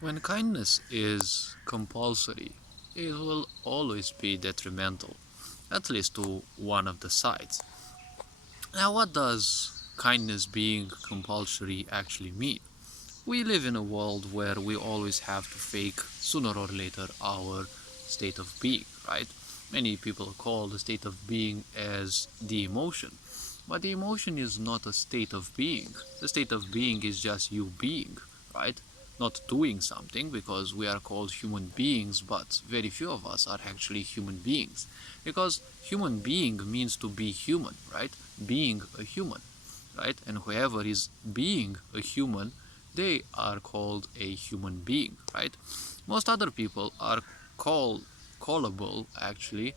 When kindness is compulsory, it will always be detrimental, at least to one of the sides. Now, what does kindness being compulsory actually mean? We live in a world where we always have to fake, sooner or later, our state of being, right? Many people call the state of being as the emotion, but the emotion is not a state of being. The state of being is just you being, right? Not doing something, because we are called human beings, but very few of us are actually human beings. Because human being means to be human, right? Being a human, right? And whoever is being a human, they are called a human being, right? Most other people are callable actually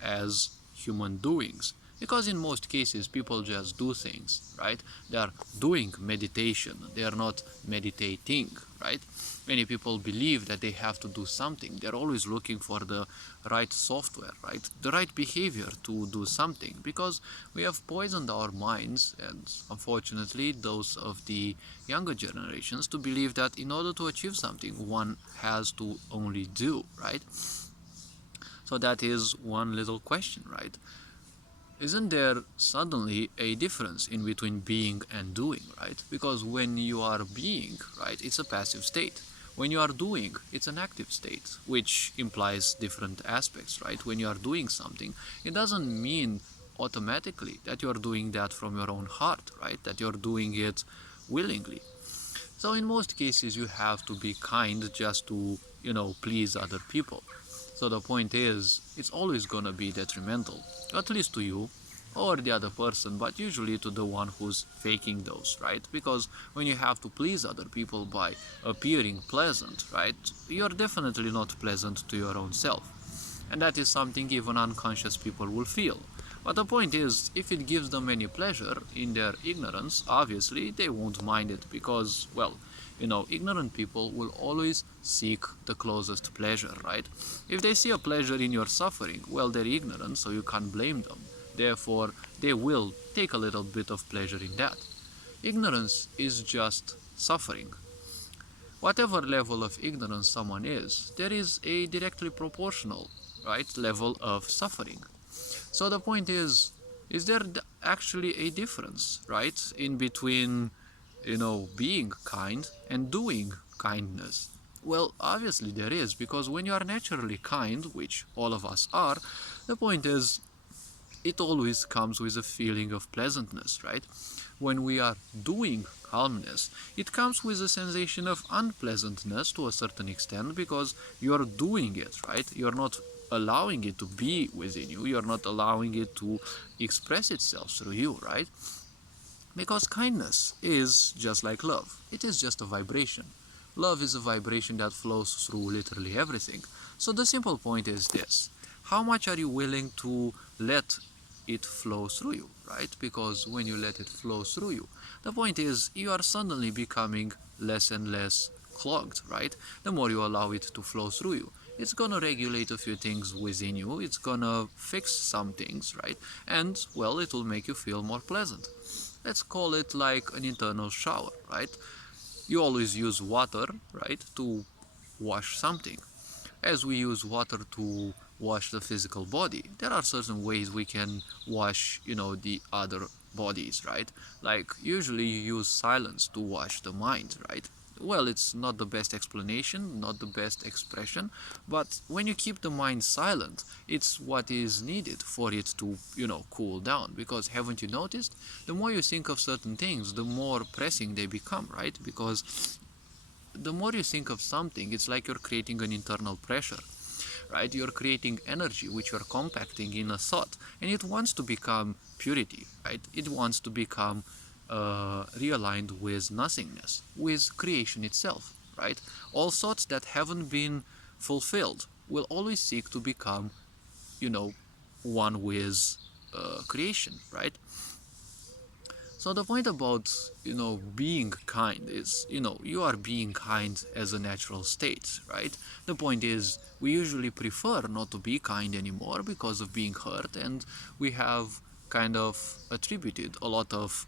as human doings, because in most cases people just do things, right? They are doing meditation, they are not meditating, right? Many people believe that they have to do something. They're always looking for the right software, right? The right behavior to do something, because we have poisoned our minds, and unfortunately those of the younger generations, to believe that in order to achieve something one has to only do, right? So that is one little question, right? Isn't there suddenly a difference in between being and doing, right? Because when you are being, right, it's a passive state. When you are doing, it's an active state, which implies different aspects, right? When you are doing something, it doesn't mean automatically that you are doing that from your own heart, right? That you're doing it willingly. So in most cases, you have to be kind just to, please other people. So the point is, it's always gonna be detrimental, at least to you or the other person, but usually to the one who's faking those, right? Because when you have to please other people by appearing pleasant, right, you're definitely not pleasant to your own self. And that is something even unconscious people will feel. But the point is, if it gives them any pleasure in their ignorance, obviously they won't mind it, because, well, ignorant people will always seek the closest pleasure, right? If they see a pleasure in your suffering, well, they're ignorant, so you can't blame them. Therefore, they will take a little bit of pleasure in that. Ignorance is just suffering. Whatever level of ignorance someone is, there is a directly proportional, right, level of suffering. So the point is there actually a difference, right, in between, being kind and doing kindness? Well, obviously there is, because when you are naturally kind, which all of us are, the point is, it always comes with a feeling of pleasantness, right? When we are doing calmness, it comes with a sensation of unpleasantness to a certain extent, because you're doing it, right? You're not allowing it to be within you, you're not allowing it to express itself through you, right? Because kindness is just like love, it is just a vibration. Love is a vibration that flows through literally everything. So the simple point is this: how much are you willing to let it flow through you, right? Because when you let it flow through you, the point is, you are suddenly becoming less and less clogged, right? The more you allow it to flow through you, it's gonna regulate a few things within you, it's gonna fix some things, right? And, well, it will make you feel more pleasant. Let's call it like an internal shower, right? You always use water, right, to wash something. As we use water to wash the physical body, there are certain ways we can wash, the other bodies, right? Like, usually you use silence to wash the mind, right? Well, it's not the best explanation, not the best expression, but when you keep the mind silent, it's what is needed for it to, cool down. Because haven't you noticed? The more you think of certain things, the more pressing they become, right? Because the more you think of something, it's like you're creating an internal pressure, right? You're creating energy which you're compacting in a thought, and it wants to become purity, right? It wants to become realigned with nothingness, with creation itself, right? All thoughts that haven't been fulfilled will always seek to become, you know, one with creation, right? So the point about, being kind is, you are being kind as a natural state, right? The point is, we usually prefer not to be kind anymore because of being hurt, and we have kind of attributed a lot of,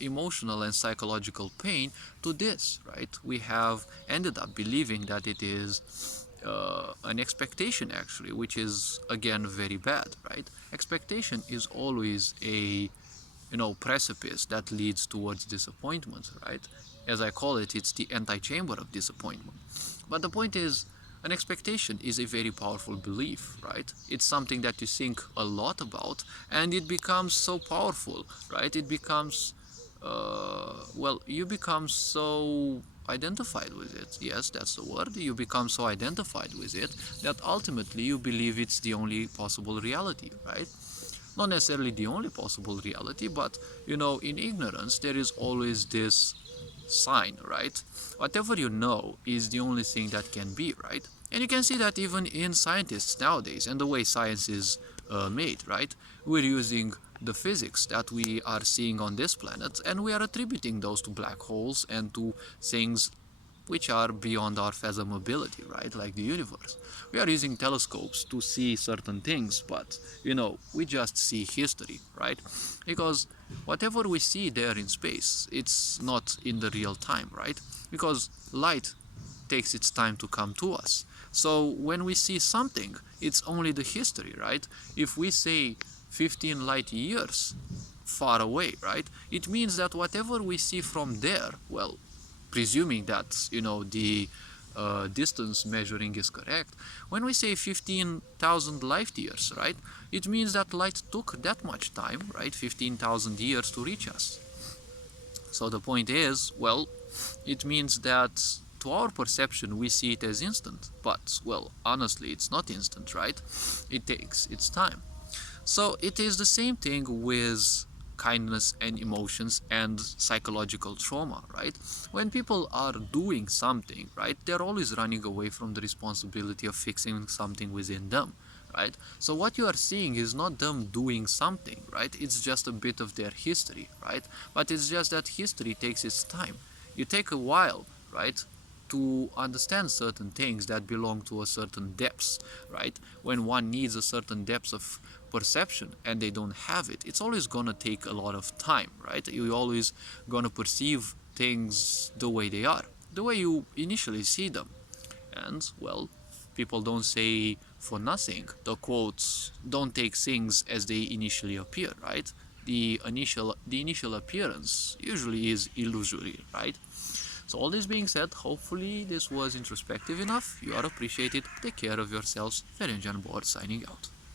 emotional and psychological pain to this, right? We have ended up believing that it is an expectation, actually, which is again very bad, right? Expectation is always a precipice that leads towards disappointment, right? As I call it, it's the antechamber of disappointment. But the point is, an expectation is a very powerful belief, right? It's something that you think a lot about, and it becomes so powerful, right? It becomes, you become so identified with it. Yes, that's the word. You become so identified with it that ultimately you believe it's the only possible reality, right? Not necessarily the only possible reality, but in ignorance there is always this sign, right? Whatever you know is the only thing that can be, right? And you can see that even in scientists nowadays and the way science is made, right? We're using the physics that we are seeing on this planet, and we are attributing those to black holes and to things which are beyond our fathomability, right? Like the universe. We are using telescopes to see certain things, but we just see history, right? Because whatever we see there in space, it's not in the real time, right? Because light takes its time to come to us. So when we see something, it's only the history, right? If we say 15 light years far away, right? It means that whatever we see from there, well, presuming that the distance measuring is correct, when we say 15,000 light years, right, it means that light took that much time, right, 15,000 years to reach us. So the point is, well, it means that to our perception we see it as instant, but well, honestly it's not instant, right? It takes its time. So it is the same thing with kindness and emotions and psychological trauma, right? When people are doing something, right, they're always running away from the responsibility of fixing something within them, right? So what you are seeing is not them doing something, right? It's just a bit of their history, right? But it's just that history takes its time. You take a while, right, to understand certain things that belong to a certain depth, right? When one needs a certain depth of perception and they don't have it, it's always gonna take a lot of time, right? You're always gonna perceive things the way they are, the way you initially see them. And well, people don't say for nothing the quotes, don't take things as they initially appear, right? The initial appearance usually is illusory, right? So all this being said, hopefully this was introspective enough. You are appreciated. Take care of yourselves. Ferenc Board signing out.